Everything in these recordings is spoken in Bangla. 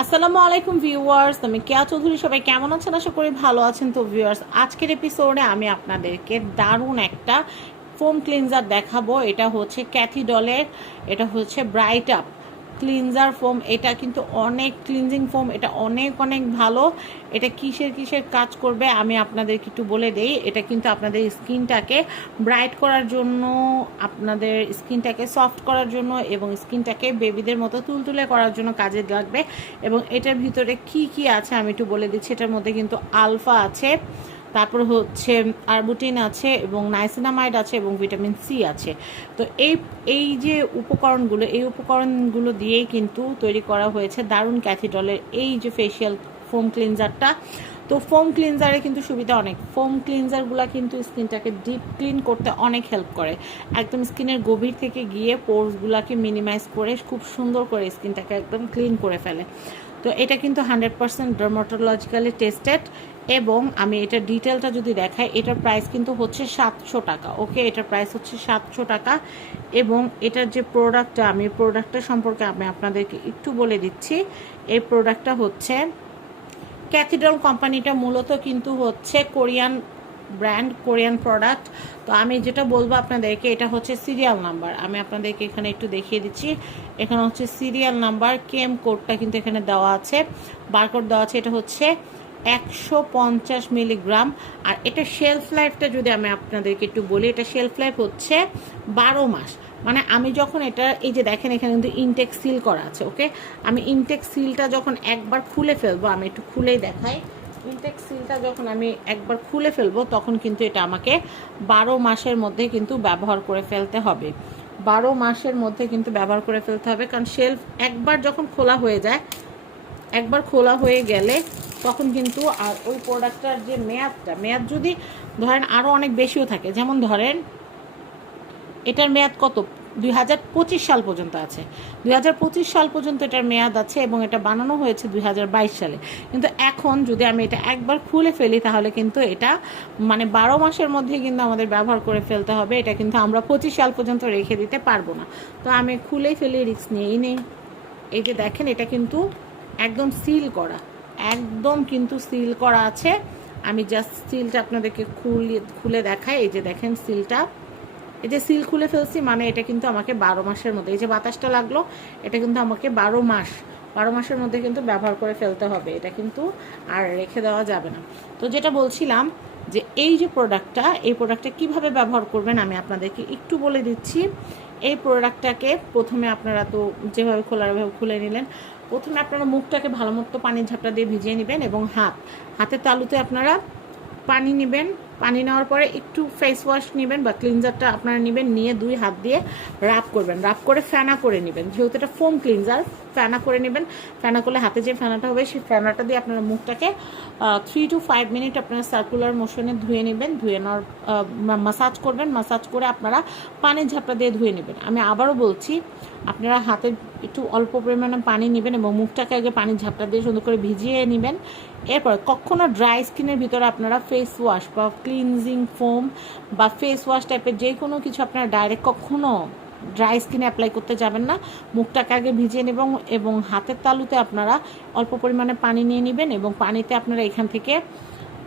আসসালামু আলাইকুম ভিউয়ার্স, আমি কেয়া চৌধুরী, সবাই কেমন আছেন? আশা করি ভালো আছেন তো ভিউয়ার্স। আজকের এপিসোডে আমি আপনাদেরকে দারুণ একটা ফোম ক্লিনজার দেখাবো। এটা হচ্ছে ক্যাথিডলের, এটা হচ্ছে ব্রাইট আপ। ক্লিনজার ফোম এটা কিন্তু অনেক ক্লিনজিং ফোম এটা অনেক অনেক ভালো। এটা কিসের কিসের কাজ করবে আমি আপনাদেরকে একটু বলে দেই। এটা কিন্তু আপনাদের স্কিনটাকে ব্রাইট করার জন্য, আপনাদের স্কিনটাকে সফট করার জন্য এবং স্কিনটাকে বেবিদের মতো তুলতুলে করার জন্য কাজে লাগবে। এবং এটার ভিতরে কি কি আছে আমি একটু বলে দিচ্ছি। এটার মধ্যে কিন্তু আলফা আছে। তারপর হচ্ছে আরবুটিন আছে এবং নাইসিনামাইড আছে এবং ভিটামিন সি আছে। তো এই এই যে উপকরণগুলো, এই উপকরণগুলো দিয়েই কিন্তু তৈরি করা হয়েছে দারুণ ক্যাথিডলের এই যে ফেশিয়াল ফোম ক্লিনজারটা তো ফোম ক্লিনজারে কিন্তু সুবিধা অনেক। ফোম ক্লিনজারগুলো কিন্তু স্কিনটাকে ডিপ ক্লিন করতে অনেক হেল্প করে। একদম স্কিনের গভীর থেকে গিয়ে পোর্সগুলোকে মিনিমাইজ করে খুব সুন্দর করে স্কিনটাকে একদম ক্লিন করে ফেলে। তো এটা কিন্তু হান্ড্রেড পার্সেন্ট ডার্মাটোলজিক্যালি টেস্টেড এবং আমি এটার ডিটেলটা যদি দেখাই, এটার প্রাইস কিন্তু হচ্ছে সাতশো টাকা ওকে এটার প্রাইস হচ্ছে সাতশো টাকা এবং এটার যে প্রোডাক্টটা আমি প্রোডাক্টটা সম্পর্কে আমি আপনাদেরকে একটু বলে দিচ্ছি। এই প্রোডাক্টটা হচ্ছে ক্যাথিড্রাল কোম্পানিটা মূলত কিন্তু হচ্ছে কোরিয়ান ব্র্যান্ড কোরিয়ান প্রোডাক্ট তো আমি যেটা বলব আপনাদেরকে, এটা হচ্ছে সিরিয়াল নাম্বার আমি আপনাদেরকে এখানে একটু দেখিয়ে দিচ্ছি। এখানে হচ্ছে সিরিয়াল নাম্বার কেম কোডটা কিন্তু এখানে দেওয়া আছে। বারকোড দেওয়া আছে, এটা হচ্ছে একশো পঞ্চাশ মিলিগ্রাম। আর এটা শেলফ লাইফটা যদি আমি আপনাদেরকে একটু বলি, এটা শেলফ লাইফ হচ্ছে বারো মাস। মানে আমি যখন এটা, এই যে দেখেন এখানে কিন্তু ইনটেক সিল করা আছে ওকে আমি ইনটেক সিলটা যখন একবার খুলে ফেলব, আমি একটু খুলেই দেখাই। ইনটেক সিলটা যখন আমি একবার খুলে ফেলব, তখন কিন্তু এটা আমাকে বারো মাসের মধ্যে কিন্তু ব্যবহার করে ফেলতে হবে। বারো মাসের মধ্যে কিন্তু ব্যবহার করে ফেলতে হবে, কারণ শেলফ একবার যখন খোলা হয়ে যায় একবার খোলা হয়ে গেলে তখন কিন্তু আর ওই প্রোডাক্টটার যে মেয়াদটা, মেয়াদ যদি ধরেন আরও অনেক বেশিও থাকে, যেমন ধরেন এটার মেয়াদ কত? দুই হাজার পঁচিশ সাল পর্যন্ত আছে। দুই হাজার পঁচিশ সাল পর্যন্ত এটার মেয়াদ আছে এবং এটা বানানো হয়েছে দুই হাজার বাইশ সালে। কিন্তু এখন যদি আমি এটা একবার খুলে ফেলি, তাহলে কিন্তু এটা মানে বারো মাসের মধ্যে কিন্তু আমাদের ব্যবহার করে ফেলতে হবে। এটা কিন্তু আমরা পঁচিশ সাল পর্যন্ত রেখে দিতে পারব না। তো আমি খুলেই ফেলি, রিস্ক নিয়েই নেই। এই যে দেখেন, এটা কিন্তু একদম সিল করা। একদম কিন্তু সিল করা আছে। আমি জাস্ট সিলটা আপনাদেরকে খুলে খুলে দেখাই। এই যে দেখেন সিলটা এই যে সিল খুলে ফেলছি মানে এটা কিন্তু আমাকে বারো মাসের মধ্যে এই যে বাতাসটা লাগল, এটা কিন্তু আমাকে বারো মাস। বারো মাসের মধ্যে কিন্তু ব্যবহার করে ফেলতে হবে। এটা কিন্তু আর রেখে দেওয়া যাবে না। তো যেটা বলছিলাম যে এই যে প্রোডাক্টটা এই প্রোডাক্টটা কীভাবে ব্যবহার করবেন আমি আপনাদেরকে একটু বলে দিচ্ছি। এই প্রোডাক্টটাকে প্রথমে আপনারা তো যেভাবে খোলার ওইভাবে খুলে নিলেন প্রথমে আপনারা মুখটাকে ভালো মতো পানির ঝাপটা দিয়ে ভিজিয়ে নেবেন এবং হাত, হাতের তালুতে আপনারা পানি নেবেন। পানি নেওয়ার পরে একটু ফেস ওয়াশ নেবেন বা ক্লিনজারটা আপনারা নেবেন, নিয়ে দুই হাত দিয়ে রাব করবেন। রাব করে ফেনা করে নেবেন। যেহেতু এটা ফোম ক্লিনজার ফেনা করে নেবেন। ফেনা করলে হাতে যে ফেনাটা হবে, সেই ফেনাটা দিয়ে আপনারা মুখটাকে থ্রি টু ফাইভ মিনিট আপনারা সার্কুলার মোশনে ধুয়ে নেবেন। ধুয়ে নেওয়ার মাসাজ করবেন। মাসাজ করে আপনারা পানির ঝাপটা দিয়ে ধুয়ে নেবেন। আমি আবারও বলছি, আপনারা হাতে একটু অল্প পরিমাণে পানি নেবেন এবং মুখটাকে আগে পানির ঝাপটা দিয়ে সুন্দর করে ভিজিয়ে নেবেন। এরপর কখনো ড্রাই স্কিনের ভিতরে আপনারা ফেস ওয়াশ বা ক্লিনজিং ফোম বা ফেস ওয়াশ টাইপের যে কোনো কিছু আপনারা ডাইরেক্ট কখনো ড্রাই স্কিনে অ্যাপ্লাই করতে যাবেন না। মুখটাকে আগে ভিজিয়ে নেবেন এবং হাতের তালুতে আপনারা অল্প পরিমাণে পানি নিয়ে নেবেন এবং পানিতে আপনারা এখান থেকে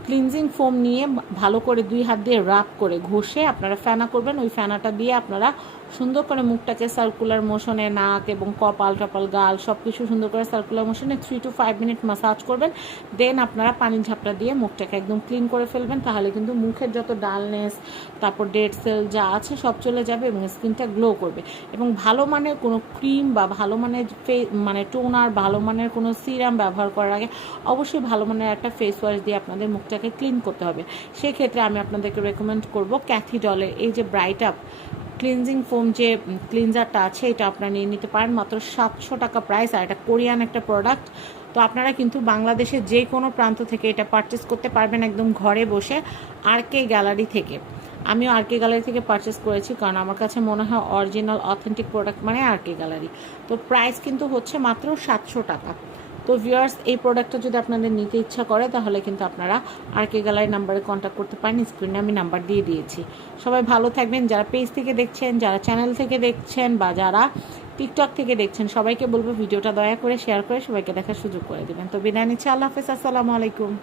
ক্লিনজিং ফোম নিয়ে ভালো করে দুই হাত দিয়ে রাপ করে ঘষে আপনারা ফেনা করবেন। ওই ফেনাটা দিয়ে আপনারা সুন্দর করে মুখটাকে সার্কুলার মোশনে নাক এবং কপাল টপাল, গাল সব কিছু সুন্দর করে circular মোশনে three two five minute massage করবেন। দেন আপনারা পানির ঝাপটা দিয়ে মুখটাকে একদম ক্লিন করে ফেলবেন। তাহলে কিন্তু মুখের যত ডালনেস তারপর ডেড সেল যা আছে সব চলে যাবে এবং স্কিনটা গ্লো করবে। এবং ভালো মানের কোনো ক্রিম বা ভালো মানের ফে মানে টোনার ভালো মানের কোনো সিরাম ব্যবহার করার আগে অবশ্যই ভালো মানের একটা ফেস ওয়াশ দিয়ে আপনাদের মুখটাকে ক্লিন করতে হবে। সেক্ষেত্রে আমি আপনাদেরকে রেকমেন্ড করব ক্যাথিডলের এই যে ব্রাইট আপ ক্লিনজিং ফোম যে ক্লিনজারটা আছে, এটা আপনারা নিয়ে নিতে পারেন। মাত্র সাতশো টাকা প্রাইস আর এটা কোরিয়ান একটা প্রোডাক্ট তো আপনারা কিন্তু বাংলাদেশের যে কোনো প্রান্ত থেকে এটা পারচেস করতে পারবেন একদম ঘরে বসে আর কে গ্যালারি থেকে। আমিও আর কে গ্যালারি থেকে পারচেস করেছি, কারণ আমার কাছে মনে হয় অরিজিনাল অথেন্টিক প্রোডাক্ট মানে আর কে গ্যালারি তো প্রাইস কিন্তু হচ্ছে মাত্র সাতশো টাকা। তো ভিউয়ার্স এই প্রোডাক্টটা যদি আপনাদের নিতে ইচ্ছা করে, তাহলে কিন্তু আপনারা আর কে গ্যালারি নাম্বারে কন্ট্যাক্ট করতে পারেন। স্ক্রিনে আমি নাম্বার দিয়ে দিয়েছি। সবাই ভালো থাকবেন। যারা পেজ থেকে দেখছেন, যারা চ্যানেল থেকে দেখছেন বা যারা টিকটক থেকে দেখছেন, সবাইকে বলব ভিডিওটা দয়া করে শেয়ার করে সবাইকে দেখার সুযোগ করে দেবেন। তো বিদায় নিচ্ছি। আল্লাহ হাফেজ। আসসালামু আলাইকুম।